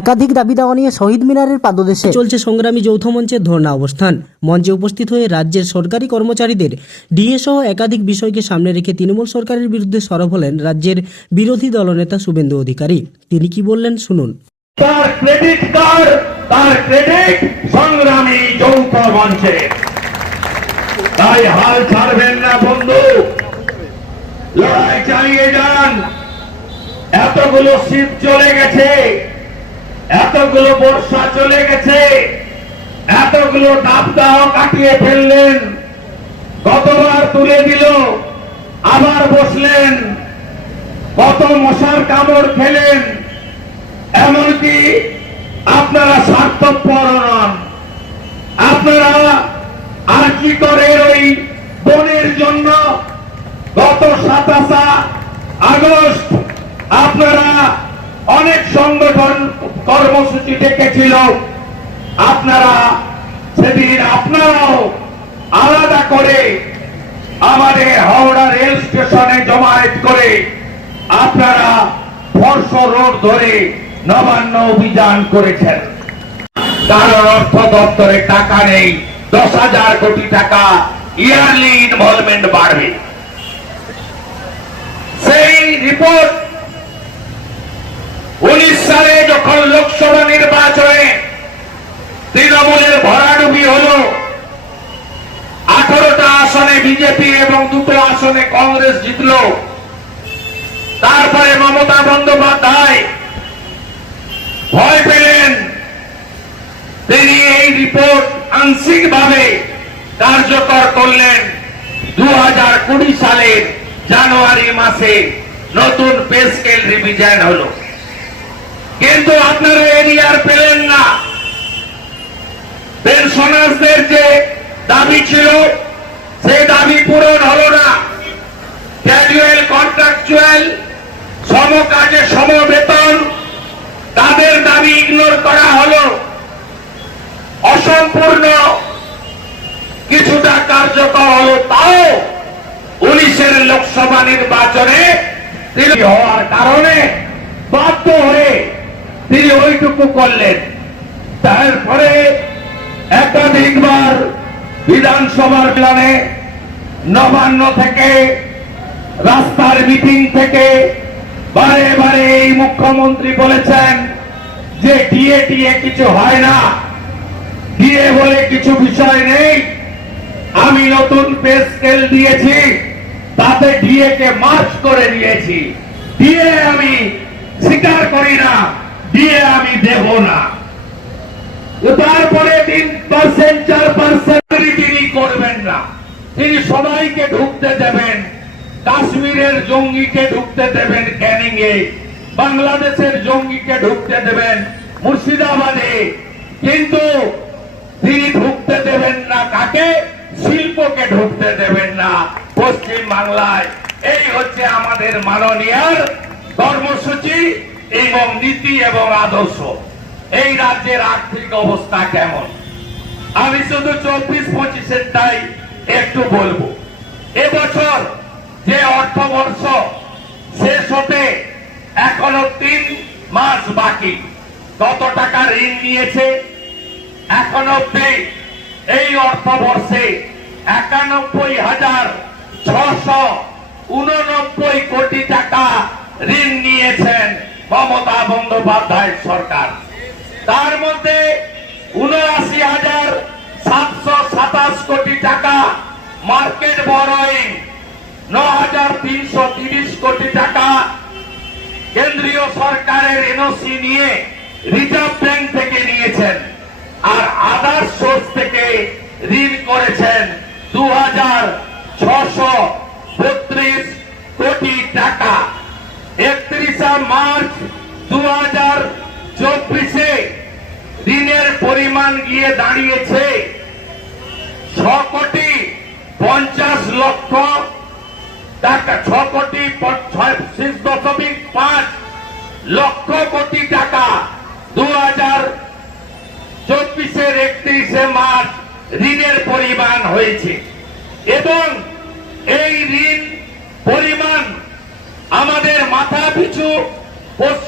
একাধিক দাবি দেওয়া নিয়ে শহীদ মিনারের পাদদেশে চলছে সংগ্রামী যৌথ মঞ্চের ধর্ণা অবস্থান। মঞ্চে উপস্থিত হয়ে রাজ্যের সরকারি কর্মচারীদের ডিএ সহ একাধিক বিষয়কে সামনে রেখে তৃণমূল সরকারের বিরুদ্ধে সরব হলেন রাজ্যের বিরোধী দলনেতা শুভেন্দু অধিকারী। তিনি কি বললেন শুনুন। তার ক্রেডিট কার্ড তার ক্রেডিট সংগ্রামী যৌথ মঞ্চে। তাই হাল ছাড়বেন না বন্ধু। লড়াই চালিয়ে যান। এতগুলো শীত চলে গেছে। এতগুলো বর্ষা চলে গেছে। এতগুলো দাবদাহ কাটিয়ে ফেললেন। কতবার তুলে দিল, আবার বসলেন। কত মশার কামড় খেলেন। এমনকি আপনারা স্বার্থপর নন। আপনারা আর কি করে ওই বনের জন্য? গত সাতাশা কর্মসূচি ডেকেছিল। আপনারা সেদিন আপনারাও আলাদা করে আমাদের হাওড়া রেল স্টেশনে জমায়েত করে আপনারা বর্ষ রোড ধরে নবান্ন অভিযান করেছেন। কারণ অর্থ দপ্তরে টাকা নেই, দশ হাজার কোটি টাকা ইয়ারলি ইনভলভমেন্ট বাড়বে সেই রিপোর্ট উনিশ সালে যখন লোকসভা নির্বাচনে তৃণমূলের ভরাডুবি হলো আঠারোটা আসনে বিজেপি এবং দুটো আসনে কংগ্রেস জিতলো। তারপরে মমতা বন্দ্যোপাধ্যায় ভয় পেলেন। তিনি এই রিপোর্ট আংশিকভাবে কার্যকর করলেন দু হাজার কুড়ি সালের জানুয়ারি মাসে। নতুন পে স্কেল রিভিশন হলো। কিন্তু আপনারা এরিয়ার পেলেন না। পেনশনার্সদের যে দাবি ছিল, সেই দাবি পূরণ হলো না। ক্যাজুয়াল কন্ট্রাকচুয়াল সম কাজে সম বেতন, তাদের দাবি ইগনোর করা হলো। অসম্পূর্ণ কিছুটা কার্যকর হলো তাও উনিশের লোকসভা নির্বাচনে হওয়ার কারণে বাধ্য হয়ে তিনি ওইটুকু করলেন। তারপরে একাধিকবার বিধানসভার প্লানে নবান্ন থেকে রাস্তার মিটিং থেকে বারে বারে এই মুখ্যমন্ত্রী বলেছেন যে ডিএ টিএ কিছু হয় না। ডিএ বলে কিছু বিষয় নেই। আমি নতুন পে স্কেল দিয়েছি, তাতে ডিএ কে মার্চ করে দিয়েছি। ডিএ আমি স্বীকার করি না। ডিএ আমি দেব না। তারপরে তিন পার্সেন্ট চার পার্সেন্ট তিনি করবেন না। তিনি সবাইকে ঢুকতে দেবেন। কাশ্মীরের জঙ্গিকে ঢুকতে দেবেন ক্যানিং এ বাংলাদেশের জঙ্গিকে ঢুকতে দেবেন মুর্শিদাবাদে। কিন্তু তিনি ঢুকতে দেবেন না কাকে? শিল্পকে ঢুকতে দেবেন না। পশ্চিম বাংলায় এই হচ্ছে আমাদের মাননীয় কর্মসূচি। এবং নীতি এবং আদর্শ। এই রাজ্যের আর্থিক অবস্থা কেমন? আমি শুধু চব্বিশ পঁচিশেরটাই একটু বলব। এবছর যে অর্থবর্ষ শেষ হতে এখনও তিন মাস বাকি। কত টাকা ঋণ নিয়েছে? এখন অব্দি এই অর্থবর্ষে একানব্বই হাজার ছশো উননব্বই কোটি টাকা ঋণ নিয়েছেন মমতা বন্দ্যোপাধ্যায় সরকার। তার মধ্যে উনআশি হাজার সাতশো সাতাশ কোটি টাকা মার্কেট বরোয়িং ন হাজার তিনশো তিরিশ কোটি টাকা কেন্দ্রীয় সরকারের এনওসি নিয়ে রিজার্ভ ব্যাংক থেকে নিয়েছেন আর আদার সোর্স থেকে ঋণ করেছেন দু হাজার ছশো বত্রিশ কোটি টাকা। একত্রিশে মার্চ হাজার চব্বিশে ঋণের পরিমাণ গিয়ে দাঁড়িয়েছে ছ কোটি পঞ্চাশ লক্ষ। টাকা ছ কোটি ছয় দশমিক পাঁচ লক্ষ কোটি টাকা। দু হাজার চব্বিশের একত্রিশে মার্চ ঋণের পরিমাণ হয়েছে। এবং এই ঋণ পরিমাণ আমাদের মাথা পিছু পশ্চিম